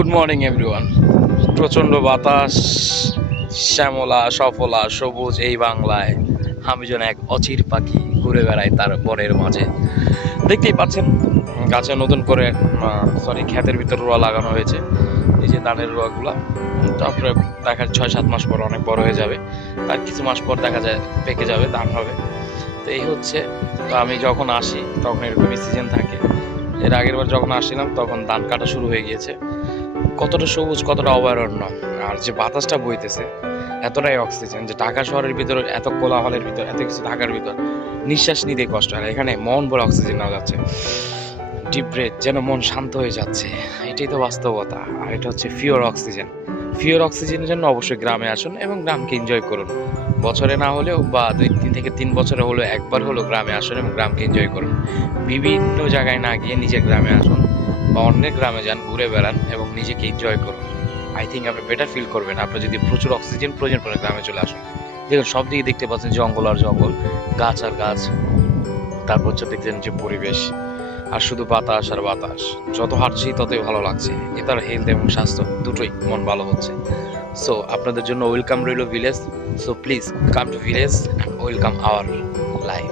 Good morning everyone প্রচণ্ড বাতাস, শ্যামলা, সফলা, সবুজ এই বাংলায় আমি যেন এক অচির পাখি ঘুরে বেড়াই তার বনের মাঝে। দেখতেই পাচ্ছেন, গাছে নতুন করে সরি ক্ষেতের ভিতর রোয়া লাগানো হয়েছে। এই যে ধানের রোয়াগুলা, তারপরে দেখা যায় ছয় সাত মাস পর অনেক বড় হয়ে যাবে। তার কিছু মাস পর দেখা যায়, পেকে যাবে, ধান হবে। তো এই হচ্ছে, তো আমি যখন আসি, তখন এরকমই সিজন থাকে। এর আগের বার যখন আসছিলাম, তখন ধান কাটা শুরু হয়ে গিয়েছে। কতটা সবুজ, কতটা অভয়ারণ্য। আর যে বাতাসটা বইতেছে, এতটাই অক্সিজেন যে ঢাকা শহরের ভিতরে, এত কোলাহলের ভিতর, এত কিছু ঢাকার ভিতর নিঃশ্বাস নিতে কষ্ট আর এখানে মন ভরে অক্সিজেন নেওয়া যাচ্ছে। ডিপ ব্রেথ যেন মন শান্ত হয়ে যাচ্ছে। এটাই তো বাস্তবতা। আর এটা হচ্ছে ফিওর অক্সিজেন ফিওর অক্সিজেনের জন্য অবশ্যই গ্রামে আসুন এবং গ্রামকে এনজয় করুন। বছরে না হলেও বা দুই তিন থেকে তিন বছরে হলেও একবার হলেও গ্রামে আসুন এবং গ্রামকে এনজয় করুন। বিভিন্ন জায়গায় না গিয়ে নিজের গ্রামে আসুন বা অন্যের গ্রামে যান, ঘুরে বেড়ান এবং নিজেকে এনজয় করুন। আই থিঙ্ক আপনি বেটার ফিল করবেন। আপনার যদি প্রচুর অক্সিজেন প্রয়োজন পড়ে গ্রামে চলে আসুন। দেখুন, সব দিকে দেখতে পাচ্ছেন জঙ্গল আর জঙ্গল। গাছ আর গাছ। তারপর হচ্ছে দেখছেন যে পরিবেশ। আর শুধু বাতাস আর বাতাস। যত হাঁটছি, ততই ভালো লাগছে। এটার হেলথ এবং স্বাস্থ্য দুটোই মন ভালো হচ্ছে। সো আপনাদের জন্য ওয়েলকাম রইল village so please come to village welcome our